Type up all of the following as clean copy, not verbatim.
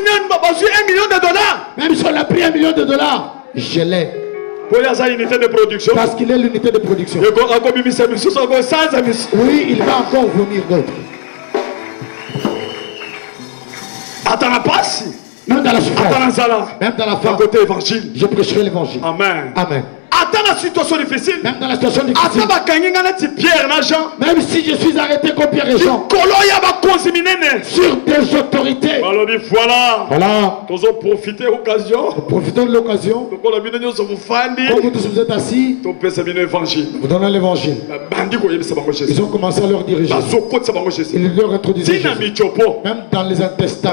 $1 million. Même si on a pris $1 million, je l'ai. Parce qu'il est l'unité de production. Oui, il va encore venir d'autres. Même dans la souffrance, même dans la faim, je prêcherai l'évangile. Amen. Amen. Dans la situation difficile, même dans la situation difficile, même si je suis arrêté comme Pierre et Jean, sur des autorités, voilà, profitons de l'occasion. Comme vous tous vous êtes assis, vous donnez l'évangile. Ils ont commencé à leur diriger. Ils leur introduisent Jésus. Même dans les intestins,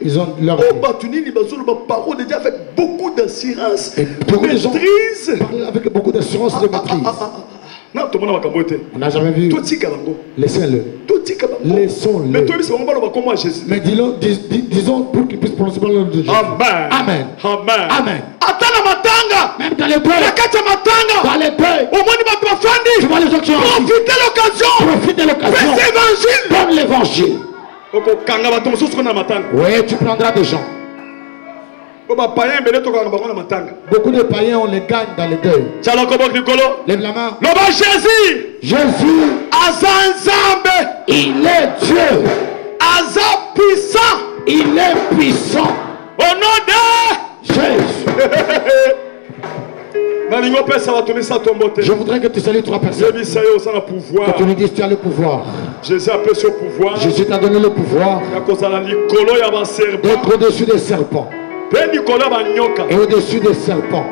ils ont leur déjà avec beaucoup d'assurance, maîtrise. Avec beaucoup d'assurance de maîtrise. On n'a jamais vu. Laissez-le. Laissons-le. Mais disons pour qu'il puisse prononcer le nom de Jésus. Amen. Amen. Amen. Même dans les deuils. Dans les deuils. Tu vois les autres gens. Profite de l'occasion. Donne l'évangile. Oui, tu prendras des gens. Beaucoup de païens, on les gagne dans les deuils. Lève la main. Jésus, il est Dieu. Il est puissant. Au nom de Jésus. Je voudrais que tu salues 3 personnes. Que tu lui dises tu as le pouvoir. Jésus t'a donné le pouvoir d'être au-dessus des serpents. Et au-dessus des serpents.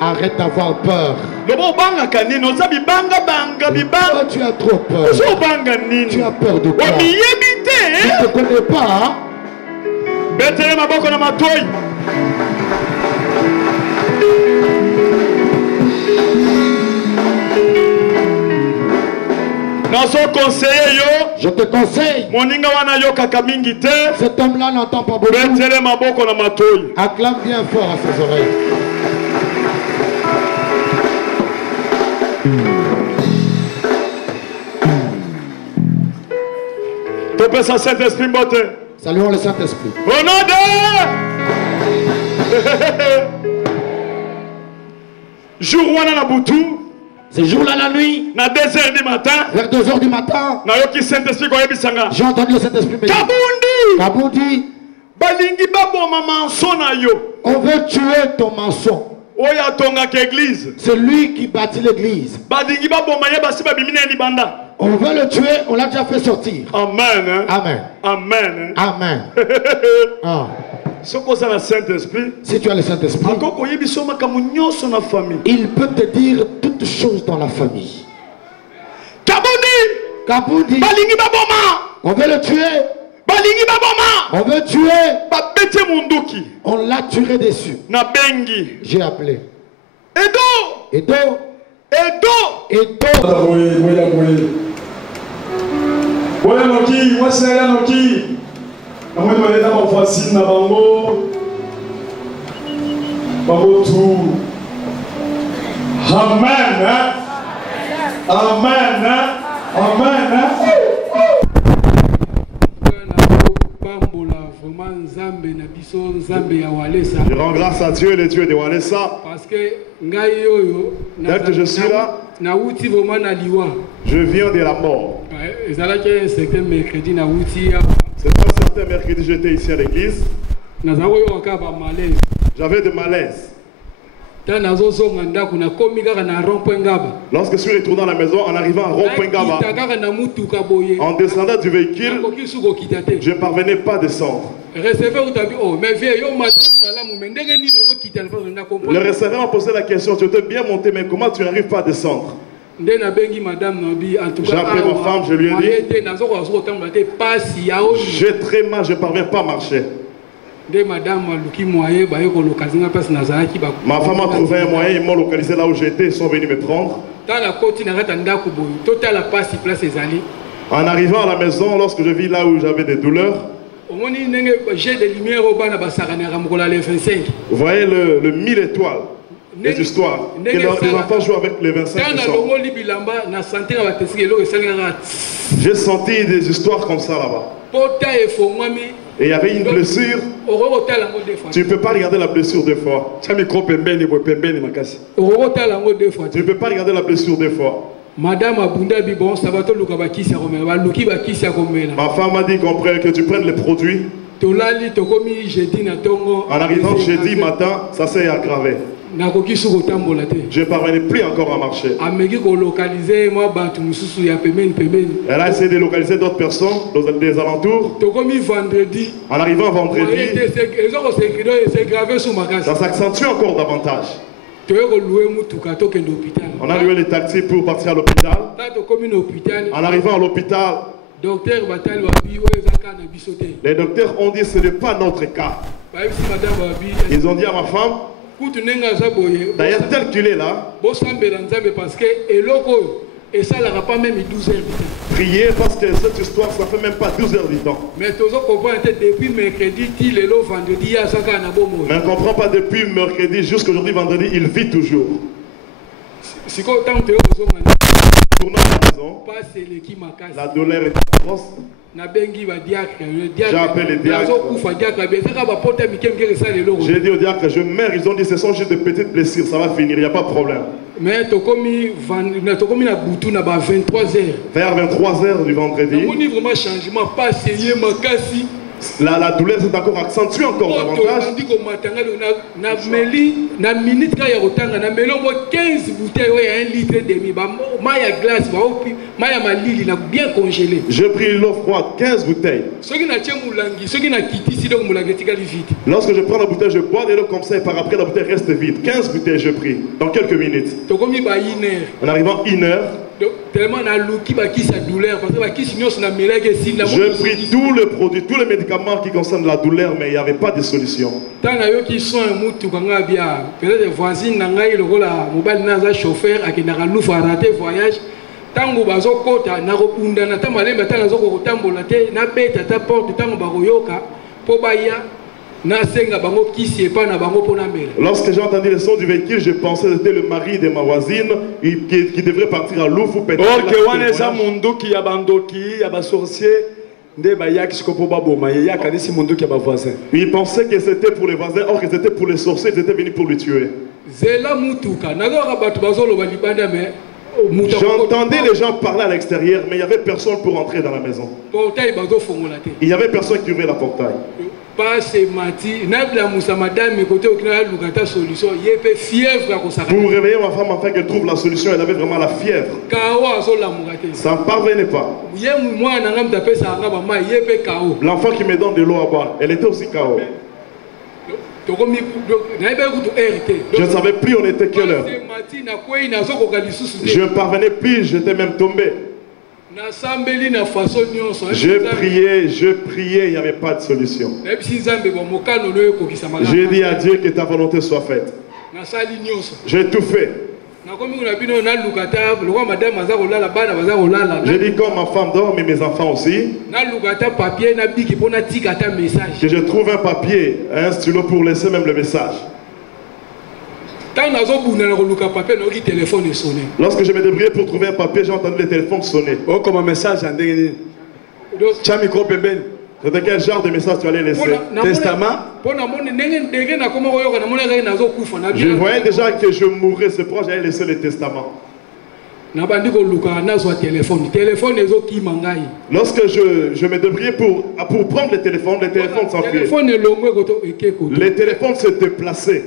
Arrête d'avoir peur. Oh, tu as trop peur. Tu as peur de quoi? Je ne te connais pas. Je te conseille. Cet homme-là n'entend pas beaucoup. Acclame bien fort à ses oreilles. Saluons le Saint-Esprit. Au nom de jour wana butu. Ce jour-là, la nuit, na 2h du matin, vers 2h du matin, j'ai entendu le Saint-Esprit me dire, Kabundi, on veut tuer ton mensonge. C'est lui qui bâtit l'église. On veut le tuer, on l'a déjà fait sortir. Amen. Amen. Amen. Amen. Ah. Si tu as le Saint-Esprit, il peut te dire toutes choses dans la famille. Kabundi, on veut le tuer. On veut tuer. On l'a tué dessus. J'ai appelé. Edo. Je rends grâce à Dieu, le Dieu de Walesa. Parce que dès que je suis là, je viens de la mort. C'est un certain mercredi, j'étais ici à l'église. J'avais de malaise. Lorsque je suis retourné à la maison, en arrivant à Rond-Point Gaba, en descendant du véhicule, je ne parvenais pas à descendre. Le receveur m'a posé la question, tu étais bien monté, mais comment tu n'arrives pas à descendre? J'ai appelé ma femme, je lui ai dit, j'ai très mal, je ne parviens pas à marcher. Ma femme a trouvé un moyen, ils m'ont localisé là où j'étais, ils sont venus me prendre. En arrivant à la maison, lorsque je vis là où j'avais des douleurs, vous voyez le 1000 étoiles. les histoires. Que les enfants jouent avec les 25 ans. J'ai senti des histoires comme ça là-bas. Et il y avait une blessure. Tu ne peux pas regarder la blessure deux fois. Tu ne peux pas regarder la blessure deux fois. Madame Abundabi, bon, ça va te le ma femme m'a dit que tu prennes les produits. En arrivant jeudi matin, ça s'est aggravé. Je ne parvenais plus encore à marcher. Elle a essayé de localiser d'autres personnes des alentours. En arrivant vendredi, ça s'accentue encore davantage. On a loué les taxis pour partir à l'hôpital. En arrivant à l'hôpital, les docteurs ont dit que ce n'est pas notre cas. Ils ont dit à ma femme, d'ailleurs tel qu'il est là, priez parce que cette histoire ça fait même pas 12 heures du temps. Mais on ne comprend pas depuis mercredi jusqu'à aujourd'hui vendredi, il vit toujours. Tournant à la maison, la douleur est grosse. J'ai appelé les diacres. J'ai dit au diacre, je meurs. Ils ont dit, ce sont juste de petites blessures, ça va finir, il n'y a pas de problème. Mais vers 23h du vendredi, la douleur s'est encore accentuée encore davantage. J'ai pris l'eau froide, 15 bouteilles. Lorsque je prends la bouteille, je bois de l'eau comme ça et par après la bouteille reste vide. 15 bouteilles je pris dans quelques minutes. En arrivant 1 heure, je pris tous les produits, tous les médicaments qui concernent la douleur, mais il n'y avait pas de solution. Lorsque j'ai entendu le son du véhicule, je pensais que c'était le mari de ma voisine qui devrait partir à Louf ou peut-être. Il pensait que c'était pour les voisins, or que c'était pour les sorciers, ils étaient venus pour le tuer. J'entendais les gens parler à l'extérieur, mais il n'y avait personne pour entrer dans la maison. Il n'y avait personne qui ouvrait la portail. Pour réveiller ma femme afin qu'elle trouve la solution, elle avait vraiment la fièvre. Ça ne parvenait pas. L'enfant qui me donne de l'eau à boire, elle était aussi KO. Je ne savais plus on était quelle heure. Je ne parvenais plus, j'étais même tombé. Je priais, il n'y avait pas de solution. J'ai dit à Dieu que ta volonté soit faite. J'ai tout fait. J'ai dit comme ma femme dort, mais mes enfants aussi, que je trouve un papier, un stylo pour laisser même le message. Lorsque je me débrouillais pour trouver un papier, j'ai entendu le téléphone sonner. Oh, comme un message. C'était quel genre de message tu allais laisser? Testament? Je voyais déjà que je mourrais, c'est pourquoi j'allais laisser le testament. Lorsque je me débrouillais pour prendre le téléphone s'enfuyaient. Les téléphones se déplaçaient.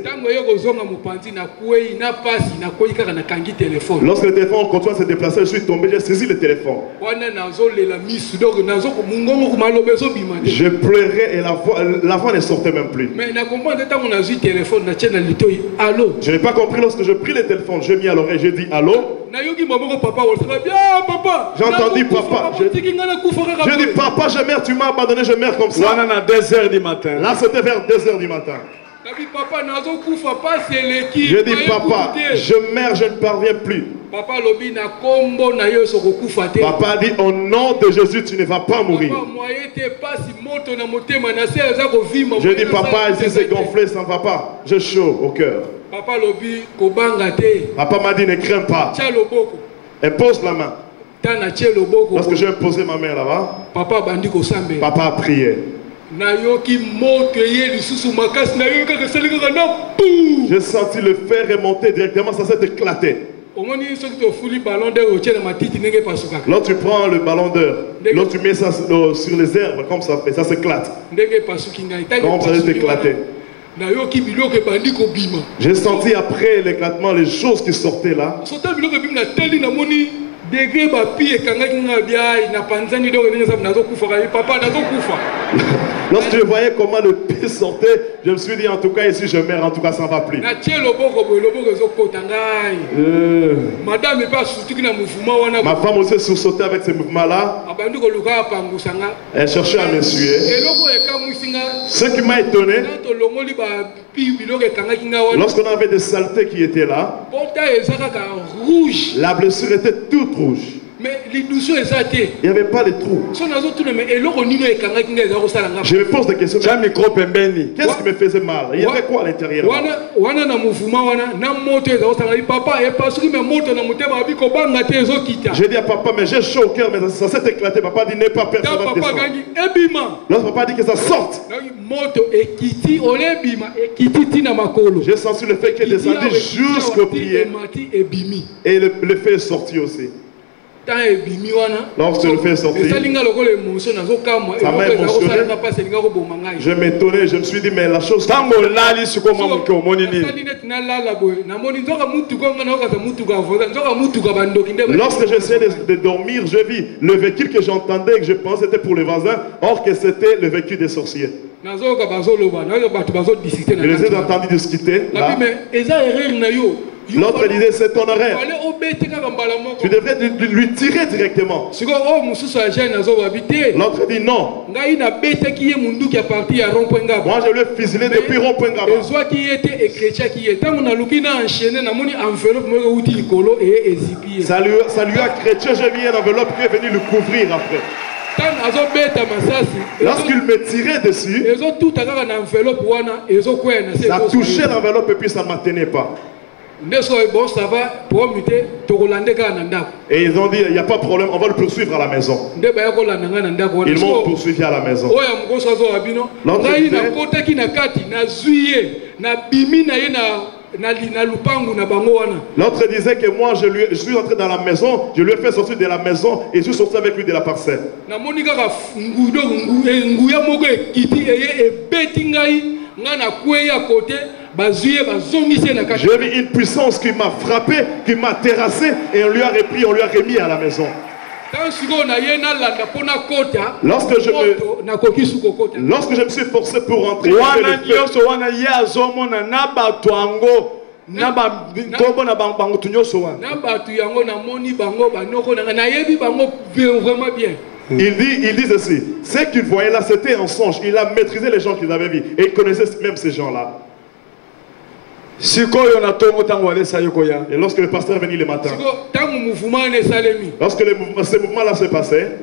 Lorsque le téléphone continue à se déplacer, je suis tombé, j'ai saisi le téléphone. Je pleurais et la voix ne sortait même plus. Je n'ai pas compris lorsque je pris le téléphone, j'ai mis à l'oreille, j'ai dit allô. J'ai entendu papa. J'ai dit papa, je meurs, tu m'as abandonné, je meurs comme ça. Là c'était vers 2h du matin. Je dis, papa, je meurs, je ne parviens plus. Papa dit, au nom de Jésus, tu ne vas pas mourir. Je dis, papa, ici c'est gonflé, ça ne va pas. J'ai chaud au cœur. Papa m'a dit, ne crains pas. Impose la main. Lorsque j'ai imposé ma main là-bas, papa a prié. J'ai senti le fer remonter directement, ça s'est éclaté. Lorsque tu prends le ballon d'heure, lorsque tu mets ça sur les herbes, comme ça, et ça s'éclate. Comme ça s'est éclaté. J'ai senti après l'éclatement les choses qui sortaient là. Lorsque je voyais comment le pied sortait, je me suis dit en tout cas ici je meurs, en tout cas ça ne va plus. Ma femme aussi sursautait avec ces mouvements-là. Elle cherchait à m'essuyer. Ce qui m'a étonné, lorsqu'on avait des saletés qui étaient là, la blessure était toute rouge. Mais il n'y avait pas de trous. Je me pose des questions. Qu'est-ce qui me faisait mal? Il y avait quoi à l'intérieur? J'ai dit à papa, mais j'ai chaud au cœur, mais ça s'est éclaté. Papa dit, n'aie pas peur, ça va descendre. Lorsque papa dit que ça sorte, j'ai senti le fait qu'elle descendait jusqu'au pied. Et le fait est sorti aussi. Lorsque le fait est sorti, ça m'a émotionné. Je m'étonnais, je me suis dit, mais la chose. Lorsque j'essayais de dormir, je vis le vécu que j'entendais, que je pensais était pour les voisins, or que c'était le vécu des sorciers. Je les ai entendus discuter. L'autre disait, c'est ton horaire. Tu devrais lui tirer directement. L'autre dit non. Moi je lui ai fusilé depuis rond-point Gaba. Ça lui a chrétien, j'ai mis une enveloppe qui est venu le couvrir après. Lorsqu'il me tirait dessus, ça touchait l'enveloppe et puis ça ne m'atteignait pas. Et ils ont dit, il n'y a pas de problème, on va le poursuivre à la maison. Ils m'ont poursuivi à la maison. L'autre disait que moi je suis entré dans la maison, je lui ai fait sortir de la maison et je suis sorti avec lui de la parcelle. J'ai vu une puissance qui m'a frappé, qui m'a terrassé et on lui a repris, on lui a remis à la maison. Lorsque je me suis forcé pour rentrer, il dit ceci, ce qu'il voyait là c'était un songe. Il a maîtrisé les gens qu'il avait vus et il connaissait même ces gens là. Et lorsque le pasteur est venu le matin, lorsque ce mouvement là se passait,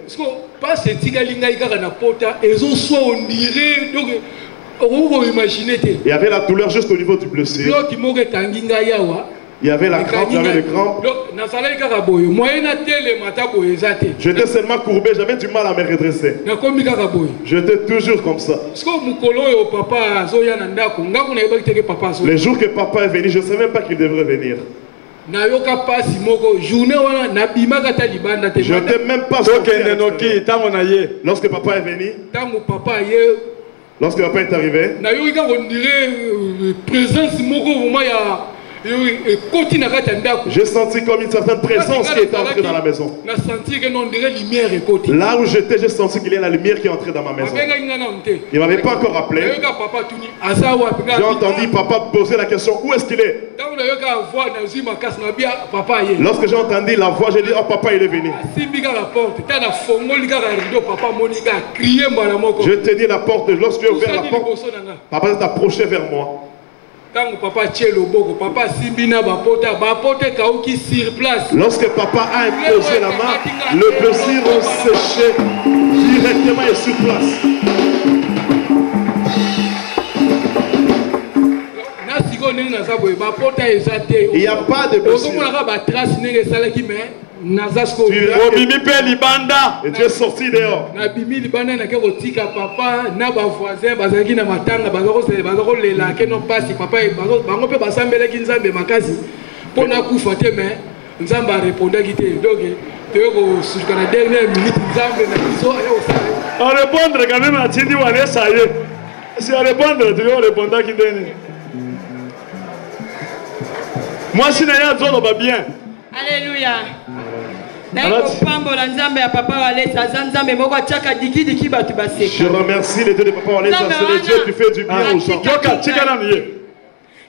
il y avait la douleur juste au niveau du blessure. Il y avait la crampe, il y avait les crampes. J'étais seulement courbé, j'avais du mal à me redresser. J'étais toujours comme ça. Les jours que papa est venu, je ne savais même pas qu'il devrait venir. Je n'étais même pas sorti. Lorsque papa est venu, lorsque papa est arrivé, j'ai senti comme une certaine présence qui était entrée dans la maison. Là où j'étais, j'ai senti qu'il y a la lumière qui est entrée dans ma maison. Il ne m'avait pas encore appelé. J'ai entendu papa poser la question, où est-ce qu'il est? Lorsque j'ai entendu la voix, j'ai dit, oh papa il est venu. Je tenais la porte, lorsque j'ai ouvert la porte, papa s'est approché vers moi. Lorsque papa a imposé la main, le blessure ont séché directement et sur place. Il n'y a pas de blessure. Et tu es sorti dehors. À répondre quand même à Tindi Wane, ça y est. C'est à répondre, tu vas répondre à qui donne. Moi, si Naya Zolo va bien. Alléluia. Je remercie les deux de Papa Walesa, c'est le Dieu qui fait du bien aux gens.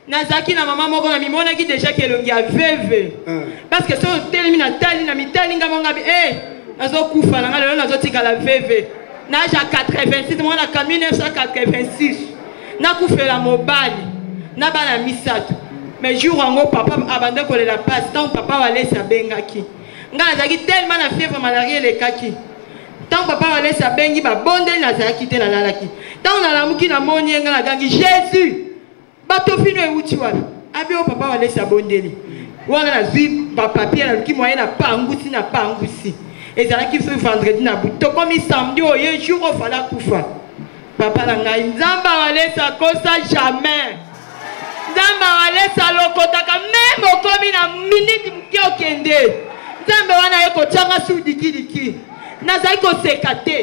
Nazaki na maman moko na mimona ki déjà kelongi a veve. Parce que so telemi na tali na mitali ngamonga nazo kufa na ngalo nazo tika la veve. Na ja 86 moi na 1986. Na kufela mobali. Na bana misato. Mais jour ngo papa abandon ko la passe tant papa Walesa bengaki. Nga nazaki tellement na fièvre malaria le kaki. Tant papa Walesa bengi ba bondeli nazaki te na lalaki. Tant na lamuki na moni nga na gangi Jésus. Batofino euti wapi abi o papa Walesa bondeli wana na zi papier na luki moyen na pangusi ezala ki fait vendredi na buto comme samedi o ye jour o fala kufa papa na ngai nzamba Walesa kosa jamais nzamba Walesa lokotaka même okomi na minute mke okende nzambe wana ye kochanga sudikidiki nazali kosekate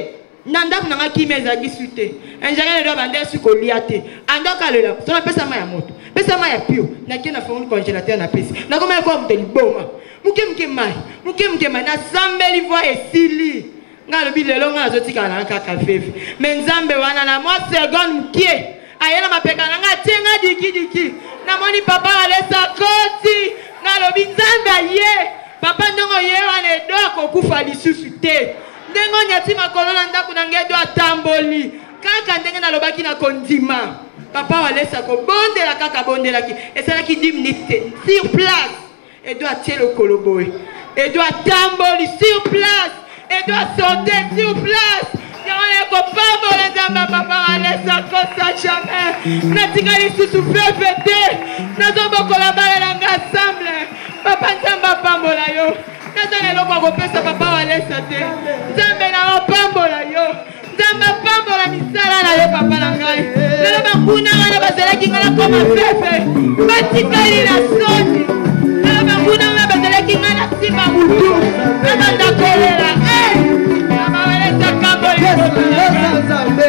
nanda kuna ngaki meza gisute enjanga ndo bande suko liate andoka lela so na pesa ma ya moto pesa ma ya pio na kina fond congélateur na pesa na koma ko mteli boma muke mai na sambeli voix esili ngalo bilelo ngalo zotika na kaka fefe menzambe wana na moi seconde mkie ayena mapeka na nga tenga diki na moni papa Walesa koti ngalo binzambe ye papa ndongo ye wana edo kokufa lisusu te ndengo nyati makolo na ndaku na ngedo atamboli kaka ndenge na lobaki na kondima papa Walesa ko bondela kaka bondelaki esalaki 10 minutes sur place et doit tirer le coloboy et doit tamboli sur place et doit sauter sur place nyone ko pambola nzamba papa Walesa ko sa jamais na tikali susu fefete na zombo kolabala na ensemble papa nzamba pambola yo nazane loko ko pesa papa Walesa te nzambe na pambola yo nzamba pambola misala na yo papa na ngai lelo bakuna wana bazalaki ngala koma fefe batikali na soni lelo bakuna wana bazalaki ngala simba mutu nabanda kolela papa Walesa kamboli nzambe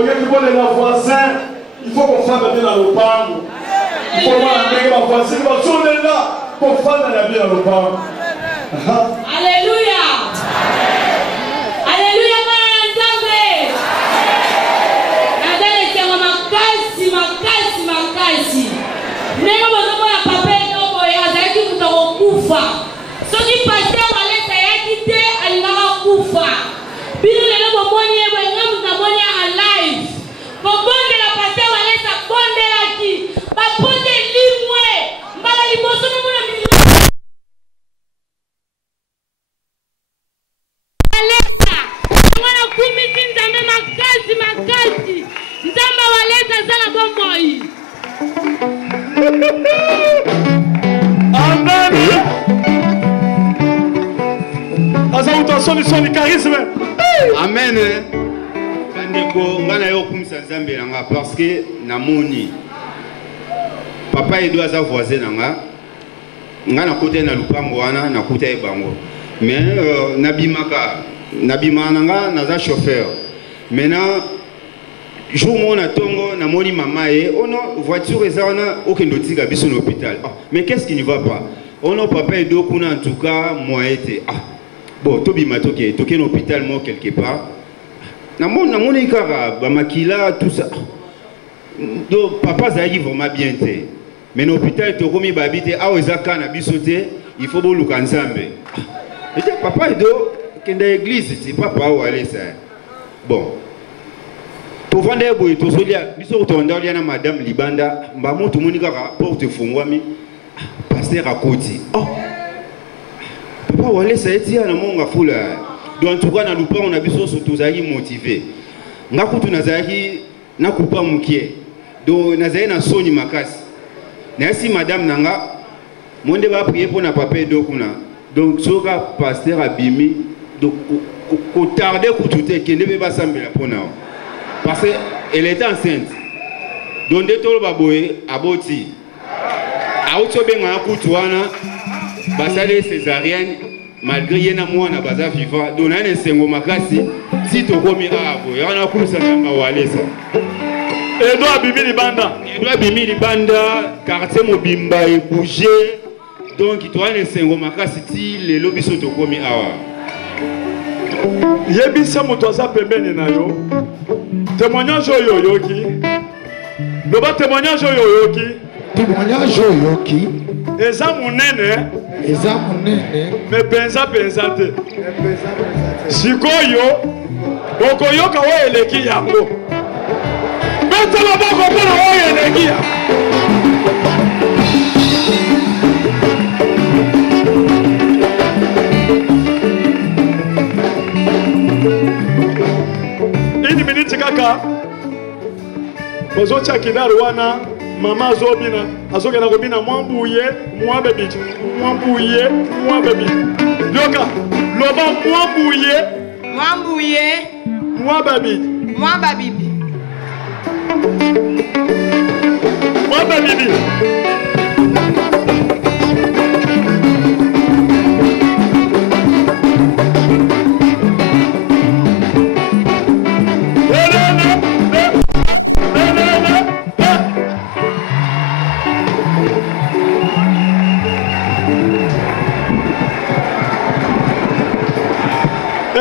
les voisins, il faut qu'on fasse bien dans le pango. Il faut voir les voisins, on est là pour faire bien dans le pango. Alléluia. Alléluia, Nzambe. Nadale sema makasi. Neno mwanzo ya papa ndogo ya zaidi kutokufa. Soki pasteur waleta yaki te alingaka kufa. Bino lelo bomoni ebwenga mtamoni alive. Bobonde la pasteur waleta bonde laki. Baponde limwe. Mbala limoso mwana mimi. Aleta. Mwana kumi nzambe makasi. Nzamba waleta zala bomoi. Amen. Solution du charisme. Amen. Kandeko ngana yo kumisa Nzambe nanga parce que namoni papa edo aza voisin nanga ngana kote na lupango wana na kuta e bango mais nabimaka nanga naza chauffeur maintenant jour mona tongo namoni mama e ono voiture eza wana okendo tika biso na hôpital. Mais qu'est-ce qui ne va pas? Ono papa edo kuna en tout cas moi été bon, Tobi Matoke, toqué l'hôpital, moi, quelque part. Namon ikara, Bamakila, tout ça. Donc, papa Zaï vraiment bien. Mais l'hôpital, Tokomi Babite, Aouezaka, Nabisote, il faut beaucoup le Nzambe. Papa Edo, qui est dans l'église, c'est papa où aller ça. Bon. Pour vendre des bouilles, tout ça, il y a madame Libanda, Mbamo, tout le monde a porte fongwami, pasteur à côté. Papa wale ça eti na monga fula. Donc en tout cas na lupa on a biso surtout zaki motivé. Ngakutu nazaki na kupa mukie. Donc nazaki na soni makasi. Na si madame nanga monde va prier pour na papa Edo kuna. Donc soka pasteur abimi donc ko tarder kutute kende be basambela pona. Parce qu'elle était enceinte. Donc de tolo baboye aboti. Auto benga kutuana basale césarienne malgré yena mwana baza vivant dona ne sengo makasi si to komi abo yana kusa namba walesa Edo abimi libanda quartier mobimba e bouger donc to ne sengo makasi ti lelo biso to komi awa yebisa moto aza pembeni na yo témoignage yoyoki loba témoignage yoyoki Eza munene me penza te sikoyo okoyoka wo eleki yango betala bako mpona wo eleki ya ini miniti kaka bozotia kidaru wana Maman Zobina, Azogana Robina, Mwambouye, Mwababi, Yoka, Loba, Mwababi.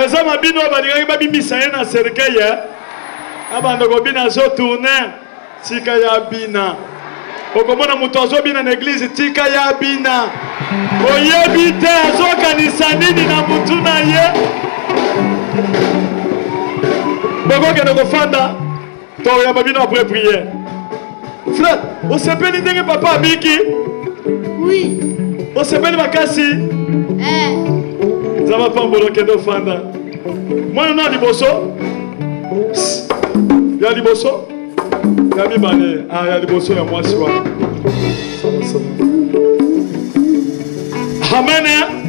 Zama bino balinga babi misayena serkeya abanda ko bina zo tourner tika ya bina okomona muto zo bina na église tika ya bina oyebite zo kanisa nini na mutu na ye boko ke ko fanda to ya babino après prière frère on s'appelle ndenge papa abiki oui on s'appelle makasi Zama pambolo kendo fanda. Moi non liboso. Ya liboso. Ya mibane. Ah ya liboso ya moi swa. Amen.